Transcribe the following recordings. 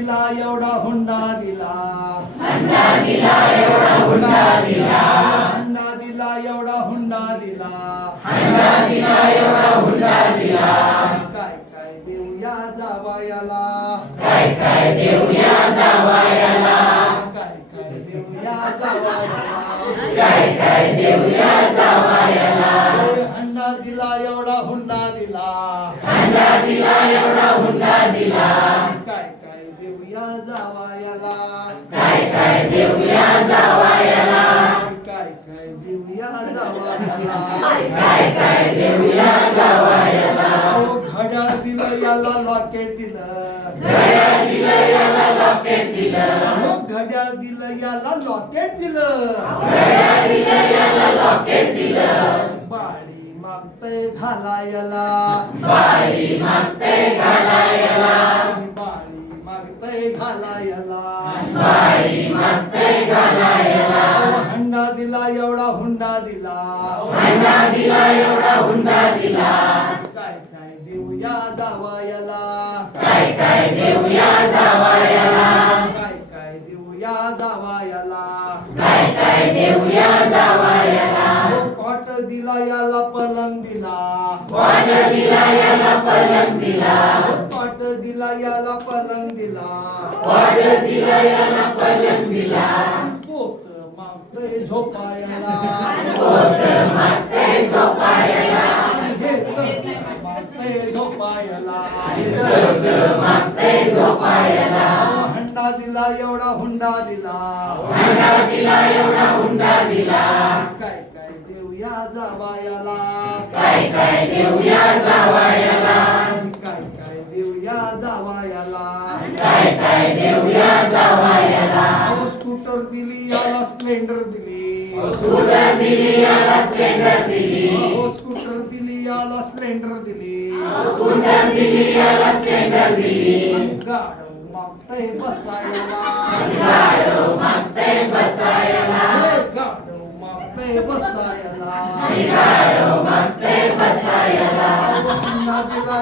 दिला एवढा हुंडा दिला. हंडा दिला एवढा हुंडा दिला. हुंडा दिला एवढा हुंडा दिला. हंडा दिला एवढा हुंडा दिला. काय काय देऊया जावायाला. काय काय देऊया जावायाला. काय काय देऊया जावायाला. काय काय देऊया जावायाला. हंडा दिला एवढा हुंडा दिला. हंडा दिला एवढा हुंडा दिला. घड्या दिलं याला लॉकेट दिलं. लॉकेट दिलं बाळी मागतय घालायला. बाळी मागते घालायला बाळी मागतय घालायला. बाळी मागते घालायला हंडा दिला एवढा हुंडा दिला. हंडा दिला एवढा हुंडा दिला काय काय देऊया जावायला. काय काय देऊया जावा दिला याला पलंग दिला. कॉट दिला याला पलंग दिला. वाट दिला याला पलंग दिला. पोत मागतय झोपायला. पोत मागते झोपायला. मागतय झोपायला. मागते झोपायला. हंडा दिला एवढा हुंडा दिला. हंडा दिला एवढा हुंडा दिला. काय काय देऊया जावायाला. काय काय देऊया जावायाला? काय काय देऊया जावायाला? काय काय देऊया जावायाला? अहो, स्कूटर दिली याला स्प्लेंडर दिली. स्कूटर दिली याला स्प्लेंडर दिली. अहो स्कूटर दिली याला स्प्लेंडर दिली. स्कूटर दिली याला स्प्लेंडर दिली. आणि गाडव मागतय बसायला. बसायला. हे मागतय बसायला.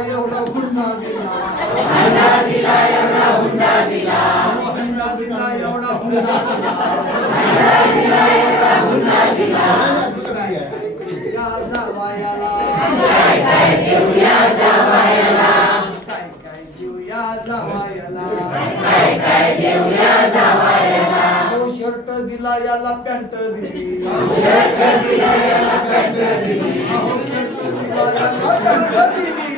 एवढा हुंडा दिला. हंडा दिला एवढा हुंडा दिला. हुंडा दिला एवढा हुंडा दिला एवढा हुंडा दिला देऊया जावायाला काय काय देऊया जावायाला? काय काय देऊया जावायाला काय काय देऊया जावायाला अहो शर्ट दिला याला पॅन्ट दिली. शर्ट दिला याला पॅन्ट दिली. अहो शर्ट दिला याला पॅन्ट दिली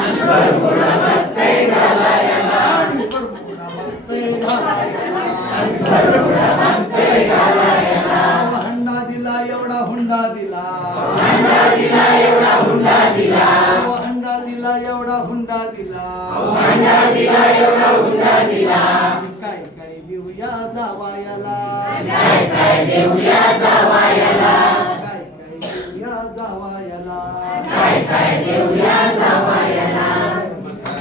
आणि बरमुडा मागतंय घालायला. आणि बरमुडा मागतंय घालायला. अहो, हंडा दिला एवढा हुंडा दिला. हंडा दिला एवढा हुंडा दिला हंडा दिला एवढा हुंडा दिला हंडा दिला एवढा हुंडा दिला. काय काय देऊया जावायाला. काय काय देऊया जावायाला.